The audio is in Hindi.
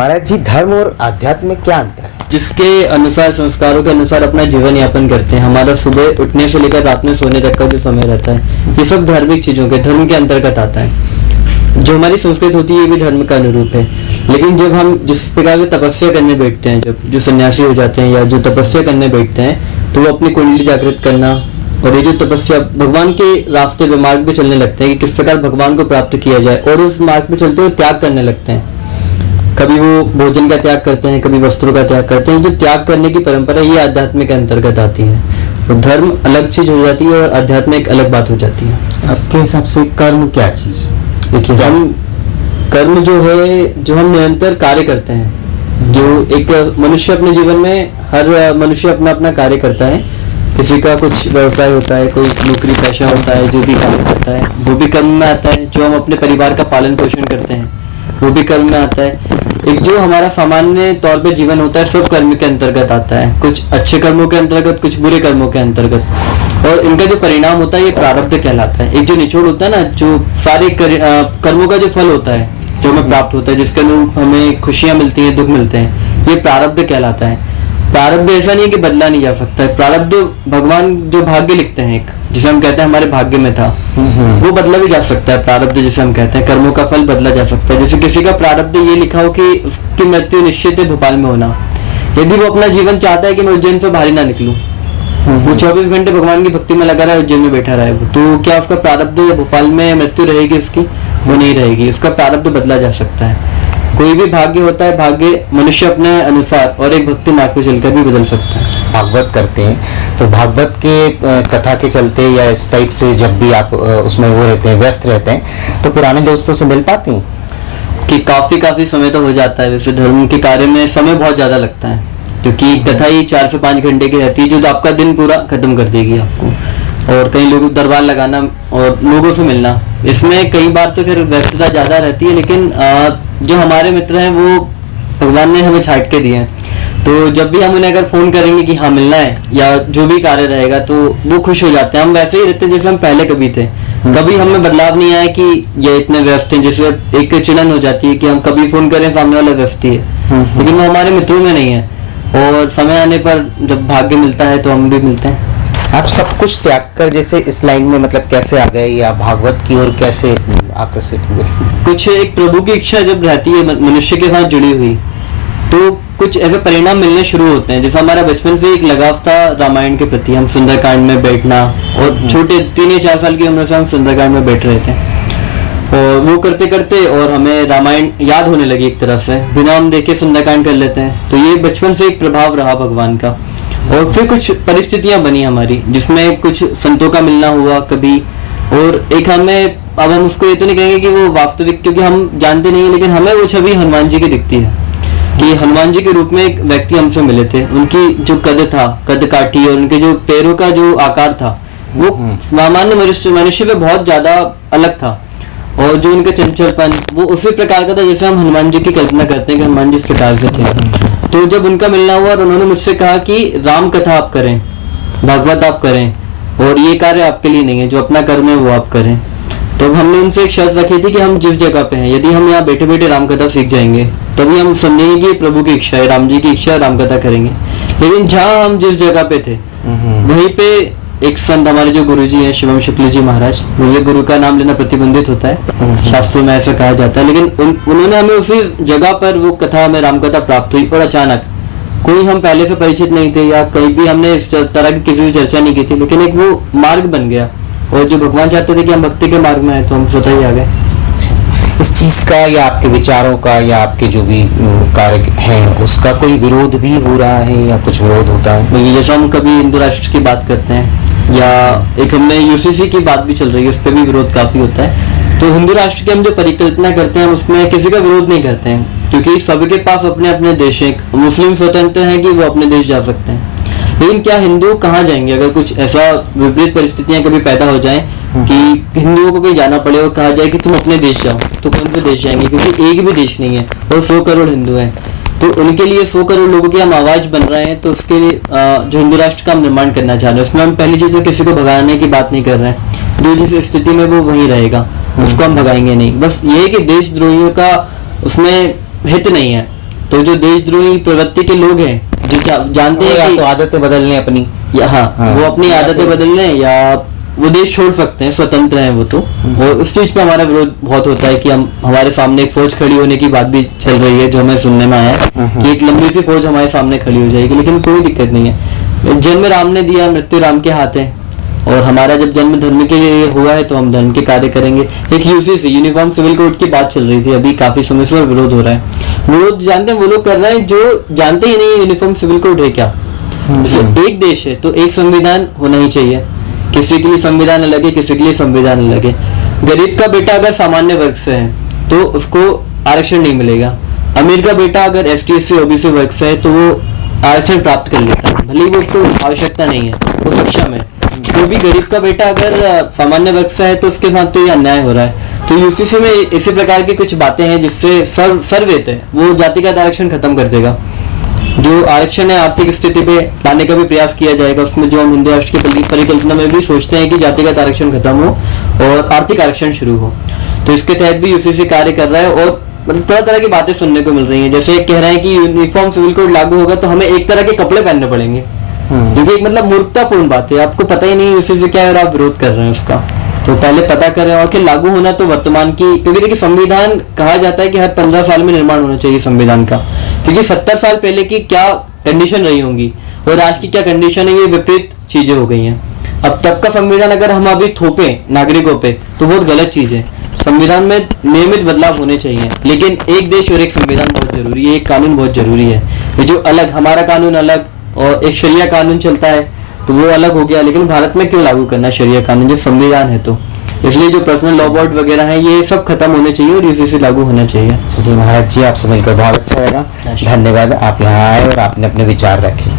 महाराज जी, धर्म और आध्यात्म में क्या अंतर है? जिसके अनुसार, संस्कारों के अनुसार अपना जीवन यापन करते हैं। हमारा सुबह उठने से लेकर रात में सोने तक का जो समय रहता है, ये सब धार्मिक चीजों के धर्म के अंतर्गत आता है। जो हमारी संस्कृति होती है ये भी धर्म का अनुरूप है। लेकिन जब हम जिस प्रकार से तपस्या करने बैठते हैं, जब जो सन्यासी हो जाते हैं या जो तपस्या करने बैठते हैं, तो वो अपनी कुंडली जागृत करना और ये जो तपस्या भगवान के रास्ते पे, मार्ग पे चलने लगते हैं कि किस प्रकार भगवान को प्राप्त किया जाए, और उस मार्ग पे चलते हुए त्याग करने लगते हैं। कभी वो भोजन का त्याग करते हैं, कभी वस्त्रों का त्याग करते हैं। जो त्याग करने की परंपरा ये आध्यात्म के अंतर्गत आती है। तो धर्म अलग चीज हो जाती है और अध्यात्म एक अलग बात हो जाती है। आपके हिसाब से कर्म क्या चीज है? देखिए, हम कर्म जो है, जो हम निरंतर कार्य करते हैं, जो एक मनुष्य अपने जीवन में, हर मनुष्य अपना अपना कार्य करता है। किसी का कुछ व्यवसाय होता है, कोई नौकरी पेशा होता है, जो भी कार्य करता है वो भी कर्म में आता है। जो हम अपने परिवार का पालन पोषण करते हैं वो भी कर्म में आता है। एक जो हमारा सामान्य तौर पे जीवन होता है, सब कर्म के अंतर्गत आता है। कुछ अच्छे कर्मों के अंतर्गत, कुछ बुरे कर्मों के अंतर्गत, और इनका जो परिणाम होता है ये प्रारब्ध कहलाता है। एक जो निचोड़ होता है ना, जो सारे कर्मों का जो फल होता है, जो हमें प्राप्त होता है, जिसके अनुरूप हमें खुशियां मिलती हैं, दुख मिलते हैं, ये प्रारब्ध कहलाता है। प्रारब्ध ऐसा नहीं है कि बदला नहीं जा सकता है। प्रारब्ध भगवान जो भाग्य लिखते हैं, एक जिसे हम कहते हैं हमारे भाग्य में था, वो बदला भी जा सकता है। प्रारब्ध जिसे हम कहते हैं, कर्मों का फल बदला जा सकता है। जैसे किसी का प्रारब्ध ये लिखा हो कि उसकी मृत्यु निश्चित है भोपाल में होना, यदि वो अपना जीवन चाहता है कि मैं उज्जैन से बाहर ही ना निकलूं, वो 24 घंटे भगवान की भक्ति में लगा रहा है, उज्जैन में बैठा रहा है, तो क्या उसका प्रारब्ध भोपाल में मृत्यु रहेगी उसकी? वो नहीं रहेगी। उसका प्रारब्ध बदला जा सकता है। कोई भी भाग्य होता है, भाग्य मनुष्य अपने अनुसार और एक भक्ति मार्ग पे चलकर भी बदल सकता है। भागवत करते हैं, तो भागवत के कथा के चलते या इस टाइप से जब भी आप उसमें वो रहते हैं, व्यस्त रहते हैं, तो पुराने दोस्तों से मिल पाते हैं? कि काफी समय तो हो जाता है। वैसे धर्म के कार्य में समय बहुत ज्यादा लगता है, क्योंकि कथा ही 4 से 5 घंटे की रहती है, जो आपका दिन पूरा खत्म कर देगी आपको। और कई लोग दरबार लगाना और लोगों से मिलना, इसमें कई बार तो खैर व्यस्तता ज्यादा रहती है, लेकिन जो हमारे मित्र हैं वो भगवान ने हमें छांट के दिए हैं। तो जब भी हम उन्हें अगर फोन करेंगे कि हाँ मिलना है या जो भी कार्य रहेगा, तो वो खुश हो जाते हैं। हम वैसे ही रहते हैं जैसे हम पहले कभी थे। कभी हमें बदलाव नहीं आया कि ये इतने व्यस्त हैं। जैसे एक चिड़न हो जाती है कि हम कभी फोन करें, सामने वाला व्यस्त ही है, लेकिन वो हमारे मित्रों में नहीं है। और समय आने पर जब भाग्य मिलता है तो हम भी मिलते हैं। आप सब कुछ त्याग कर जैसे इस लाइन में मतलब कैसे आ गए, या भागवत की ओर कैसे आकर्षित हुए? कुछ एक प्रभु की इच्छा जब रहती है मनुष्य के साथ जुड़ी हुई, तो कुछ ऐसे परिणाम मिलने शुरू होते हैं। जैसे हमारा बचपन से एक लगाव था रामायण के प्रति। हम सुंदरकांड में बैठना, और छोटे 3 या 4 साल की उम्र से हम सुंदरकांड में बैठ रहे थे, और वो करते करते और हमें रामायण याद होने लगी एक तरह से। बिना हम देखे सुंदरकांड कर लेते हैं। तो ये बचपन से एक प्रभाव रहा भगवान का। और फिर कुछ परिस्थितियां बनी हमारी, जिसमें कुछ संतों का मिलना हुआ कभी, और एक हमें, अब हम उसको ये तो नहीं कहेंगे कि वो वास्तविक, क्योंकि हम जानते नहीं है, लेकिन हमें वो छवि हनुमान जी की दिखती है कि हनुमान जी के रूप में एक व्यक्ति हमसे मिले थे। उनकी जो कद था, कद काठी, और उनके जो पैरों का जो आकार था, वो सामान्य मनुष्य पे बहुत ज्यादा अलग था। और जो उनका चंचलपन, वो उसी प्रकार का था जैसे हम हनुमान जी की कल्पना करते हैं कि हनुमान जी इस प्रकार से थे। तो जब उनका मिलना हुआ और उन्होंने मुझसे कहा कि राम कथा आप करें, भागवत आप करें, और ये कार्य आपके लिए नहीं है, जो अपना कर्म है वो आप करें। तो हमने उनसे एक शर्त रखी थी कि हम जिस जगह पे हैं, यदि हम यहाँ बैठे बैठे राम कथा सीख जाएंगे, तभी हम समझेंगे कि प्रभु की इच्छा है, राम जी की इच्छा है, राम कथा करेंगे। लेकिन जहाँ हम जिस जगह पे थे, वहीं पे एक संत हमारे जो गुरु जी हैं, शिवम शुक्ल जी महाराज, मुझे गुरु का नाम लेना प्रतिबंधित होता है, शास्त्रों में ऐसा कहा जाता है, लेकिन उन्होंने हमें उसी जगह पर वो कथा, हमें राम कथा प्राप्त हुई। और अचानक, कोई हम पहले से परिचित नहीं थे या कहीं भी हमने इस तरह की किसी से चर्चा नहीं की थी, लेकिन एक वो मार्ग बन गया। और जो भगवान चाहते थे कि हम भक्ति के मार्ग में आए, तो हम स्वतः ही आ गए। इस चीज का या आपके विचारों का या आपके जो भी कार्य है, उसका कोई विरोध भी हो रहा है या कुछ विरोध होता है? जैसा हम कभी हिंदू राष्ट्र की बात करते हैं, या एक हमने यूसीसी की बात भी चल रही है, उस पर भी विरोध काफी होता है। तो हिंदू राष्ट्र की हम जो परिकल्पना करते हैं, उसमें किसी का विरोध नहीं करते हैं, क्योंकि सबके पास अपने अपने देश हैं। मुस्लिम स्वतंत्र हैं कि वो अपने देश जा सकते हैं, लेकिन क्या हिंदू कहाँ जाएंगे अगर कुछ ऐसा विपरीत परिस्थितियां कभी पैदा हो जाएं कि हिंदुओं को कहीं जाना पड़े और कहा जाए कि तुम अपने देश जाओ, तो कौन से देश जाएंगे? क्योंकि एक भी देश नहीं है और 100 करोड़ हिंदू हैं। तो उनके लिए 100 करोड़ लोगों की हम आवाज बन रहे हैं। तो उसके लिए जो हिंदू राष्ट्र का हम निर्माण करना चाह रहे हैं, उसमें हम पहली चीज तो किसी को भगाने की बात नहीं कर रहे हैं। जो जिस स्थिति में वो वहीं रहेगा, उसको हम भगाएंगे नहीं। बस ये है कि देशद्रोहियों का उसमें हित नहीं है। तो जो देशद्रोही प्रवृत्ति के लोग हैं जो जानते वो हैं या कि तो आदतें बदलने अपनी, या हाँ। वो अपनी आदतें बदल लें या वो देश छोड़ सकते हैं, स्वतंत्र हैं वो तो। और उस चीज पे हमारा विरोध बहुत होता है कि हम हमारे सामने एक फौज खड़ी होने की बात भी चल रही है, जो हमें सुनने में आया है कि एक लंबी सी फौज हमारे सामने खड़ी हो जाएगी, लेकिन कोई दिक्कत नहीं है। जन्म राम ने दिया, मृत्यु राम के हाथ है, और हमारा जब जन्म धर्म के लिए हुआ है तो हम धर्म के कार्य करेंगे। एक यूसीसी यूनिफॉर्म सिविल कोड की बात चल रही थी अभी काफी समय से, और विरोध हो रहा है। विरोध जानते हैं वो लोग कर रहे हैं जो जानते ही नहीं यूनिफॉर्म सिविल कोड है क्या। जैसे एक देश है तो एक संविधान होना ही चाहिए, किसी के लिए संविधान अलग है, किसी के लिए संविधान अलग है। गरीब का बेटा अगर सामान्य वर्ग से है तो उसको आरक्षण नहीं मिलेगा, अमीर का बेटा अगर ST SC OBC वर्ग से है तो वो आरक्षण प्राप्त कर लेता है, भले ही वो उसको आवश्यकता नहीं है, वो सक्षम है। तो भी गरीब का बेटा अगर सामान्य वर्ग से है तो उसके साथ तो ये अन्याय हो रहा है। तो यूसीसी में इसी प्रकार की कुछ बातें हैं जिससे सर्ववेद है वो जातिगत आरक्षण खत्म कर देगा। जो आरक्षण है आर्थिक स्थिति पे लाने का भी प्रयास किया जाएगा, उसमें जो हम हिंदू राष्ट्र की परिकल्पना में भी सोचते हैं कि जातिगत आरक्षण खत्म हो और आर्थिक आरक्षण शुरू हो। तो इसके तहत भी यूसीसी कार्य कर रहा है, और मतलब तरह तरह की बातें सुनने को मिल रही हैं। जैसे कह रहे हैं कि यूनिफॉर्म सिविल कोड लागू होगा तो हमें एक तरह के कपड़े पहनने पड़ेंगे, क्योंकि एक मतलब मूर्खतापूर्ण बात है, आपको पता ही नहीं यूसीसी क्या है और आप विरोध कर रहे हैं उसका। तो पहले पता करें, और कि लागू होना तो वर्तमान की, क्योंकि देखिए संविधान कहा जाता है कि हर 15 साल में निर्माण होना चाहिए संविधान का, क्योंकि 70 साल पहले की क्या कंडीशन रही होंगी और आज की क्या कंडीशन है, ये विपरीत चीजें हो गई हैं। अब तब का संविधान अगर हम अभी थोपे नागरिकों पे तो बहुत गलत चीज है। संविधान में नियमित बदलाव होने चाहिए, लेकिन एक देश और एक संविधान बहुत जरूरी है, एक कानून बहुत जरूरी है। ये जो अलग हमारा कानून अलग और एक शरिया कानून चलता है तो वो अलग हो गया, लेकिन भारत में क्यों लागू करना शरिया कानून जब संविधान है। तो इसलिए जो पर्सनल लॉ बोर्ड वगैरह है ये सब खत्म होने चाहिए और यूसीसी लागू होना चाहिए। चलिए महाराज जी, आपसे मिलकर बहुत अच्छा लगा, धन्यवाद। आप यहाँ आए और आपने अपने विचार रखे।